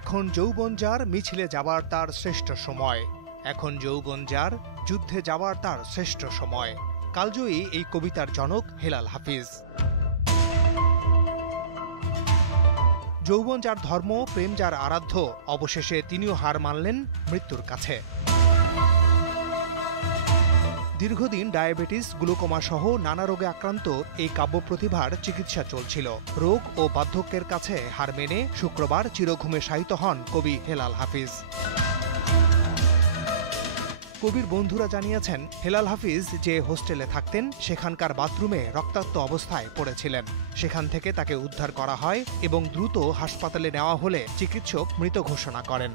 এখন যৌবন যার মিছিলে যাবার তার শ্রেষ্ঠ সময়। এখন যৌবন যার যুদ্ধে যাবার তার শ্রেষ্ঠ সময়। কালজয়ী এই কবিতার জনক হেলাল হাফিজ। যৌবন যার ধর্ম, প্রেম যার আরাধ্য, অবশেষে তিনিও হার মানলেন মৃত্যুর কাছে। দীর্ঘদিন ডায়াবেটিস, গ্লুকোমা সহ নানা রোগে আক্রান্ত এই কাব্য প্রতিভার চিকিৎসা চলছিল। রোগ ও বার্ধক্যের কাছে হার মেনে শুক্রবার চিরঘুমে শায়িত হন কবি হেলাল হাফিজ। কবির বন্ধুরা জানিয়েছেন, হেলাল হাফিজ যে হোস্টেলে থাকতেন সেখানকার বাথরুমে রক্তাক্ত অবস্থায় পড়েছিলেন। সেখান থেকে তাকে উদ্ধার করা হয় এবং দ্রুত হাসপাতালে নেওয়া হলে চিকিৎসক মৃত ঘোষণা করেন।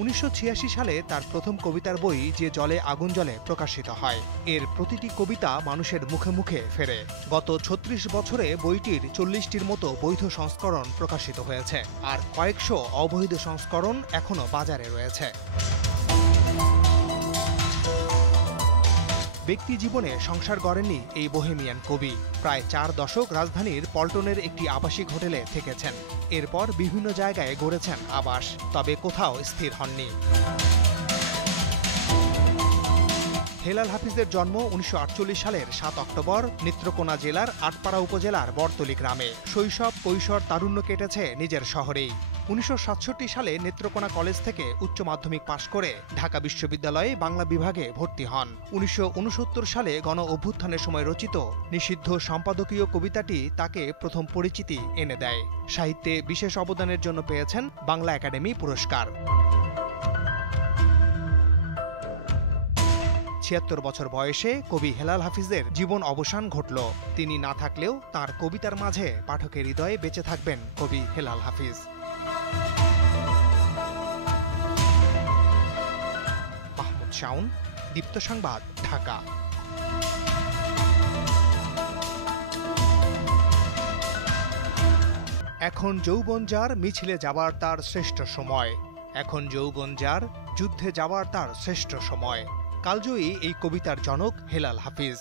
১৯৮৬ সালে তার প্রথম কবিতার বই যে জলে আগুন জ্বলে প্রকাশিত হয়। এর প্রতিটি কবিতা মানুষের মুখে মুখে ফেরে। গত ৩৬ বছরে বইটির ৪০টির মতো বৈধ সংস্করণ প্রকাশিত হয়েছে, আর কয়েকশো অবৈধ সংস্করণ এখনও বাজারে রয়েছে। ব্যক্তি জীবনে সংসার গড়েননি এই বোহেমিয়ান কবি। প্রায় ৪ দশক রাজধানীর পল্টনের একটি আবাসিক হোটেলে থেকেছেন। এরপর বিভিন্ন জায়গায় গড়েছেন আবাস, তবে কোথাও স্থির হননি। হেলাল হাফিজের জন্ম ১৯৪৮ সালের ৭ অক্টোবর নেত্রকোনা জেলার আটপাড়া উপজেলার বরতলী গ্রামে। শৈশব, কৈশোর, তারুণ্য কেটেছে নিজের শহরেই। ১৯৬৭ সালে নেত্রকোনা কলেজ থেকে উচ্চ মাধ্যমিক পাশ করে ঢাকা বিশ্ববিদ্যালয়ে বাংলা বিভাগে ভর্তি হন। ১৯৬৯ সালে গণ অভ্যুত্থানের সময় রচিত নিষিদ্ধ সম্পাদকীয় কবিতাটি তাকে প্রথম পরিচিতি এনে দেয়। সাহিত্যে বিশেষ অবদানের জন্য পেয়েছেন বাংলা একাডেমি পুরস্কার। ৭৬ বছর বয়সে কবি হেলাল হাফিজের জীবন অবসান ঘটল। তিনি না থাকলেও তাঁর কবিতার মাঝে পাঠকের হৃদয়ে বেঁচে থাকবেন কবি হেলাল হাফিজ। মাহমুদ শাওন, দীপ্ত সংবাদ, ঢাকা। এখন যৌবন যার মিছিলে যাবার তার শ্রেষ্ঠ সময়। এখন যৌবন যার যুদ্ধে যাবার তার শ্রেষ্ঠ সময়। কালজয়ী এই কবিতার জনক হেলাল হাফিজ।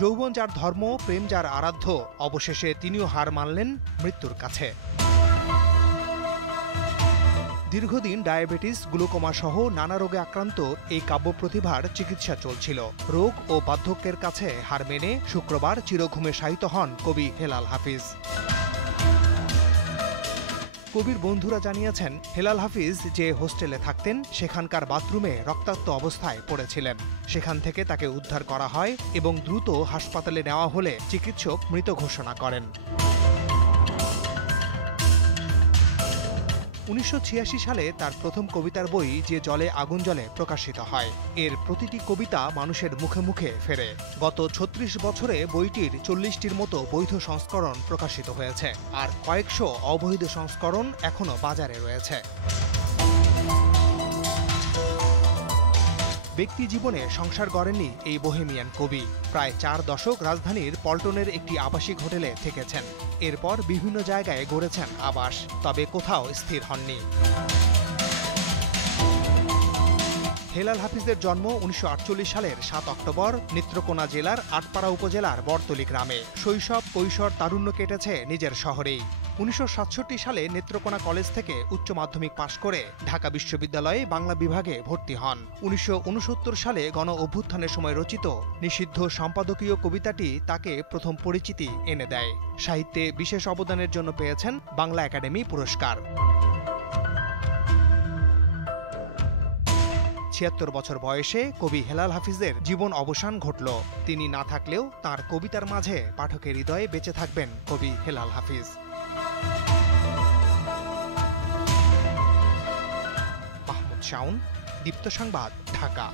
যৌবন যার ধর্ম, প্রেম যার আরাধ্য, অবশেষে তিনিও হার মানলেন মৃত্যুর কাছে। দীর্ঘদিন ডায়াবেটিস, গ্লুকোমা সহ নানা রোগে আক্রান্ত এই কাব্য প্রতিভার চিকিৎসা চলছিল। রোগ ও বার্ধক্যের কাছে হার মেনে শুক্রবার চিরঘুমে শায়িত হন কবি হেলাল হাফিজ। কবির বন্ধুরা জানিয়েছেন, হেলাল হাফিজ যে হোস্টেলে থাকতেন সেখানকার বাথরুমে রক্তাক্ত অবস্থায় পড়েছিলেন। সেখান থেকে তাকে উদ্ধার করা হয় এবং দ্রুত হাসপাতালে নেওয়া হলে চিকিৎসক মৃত ঘোষণা করেন। ১৯৮৬ সালে তার প্রথম কবিতার বই যে জলে আগুন জ্বলে প্রকাশিত হয়। এর প্রতিটি কবিতা মানুষের মুখে মুখে ফেরে। গত ৩৬ বছরে বইটির ৪০টির মতো বৈধ সংস্করণ প্রকাশিত হয়েছে, আর কয়েকশো অবৈধ সংস্করণ এখনও বাজারে রয়েছে। ব্যক্তি জীবনে সংসার গড়েননি এই বোহেমিয়ান কবি। প্রায় ৪ দশক রাজধানীর পল্টনের একটি আবাসিক হোটেলে থেকেছেন। এরপর বিভিন্ন জায়গায় গড়েছেন আবাস, তবে কোথাও স্থির হননি। হেলাল হাফিজের জন্ম ১৯৪৮ সালের ৭ অক্টোবর নেত্রকোনা জেলার আটপাড়া উপজেলার বরতলী গ্রামে। শৈশব, কৈশোর, তারুণ্য কেটেছে নিজের শহরেই। ১৯৬৭ সালে নেত্রকোনা কলেজ থেকে উচ্চ মাধ্যমিক পাশ করে ঢাকা বিশ্ববিদ্যালয়ে বাংলা বিভাগে ভর্তি হন। ১৯৬৯ সালে গণ অভ্যুত্থানের সময় রচিত নিষিদ্ধ সম্পাদকীয় কবিতাটি তাকে প্রথম পরিচিতি এনে দেয়। সাহিত্যে বিশেষ অবদানের জন্য পেয়েছেন বাংলা একাডেমি পুরস্কার। ৭৬ বছর বয়সে কবি হেলাল হাফিজের জীবন অবসান ঘটল। তিনি না থাকলেও তাঁর কবিতার মাঝে পাঠকের হৃদয়ে বেঁচে থাকবেন কবি হেলাল হাফিজ। মাহমুদ শাওন, দীপ্ত সংবাদ, ঢাকা।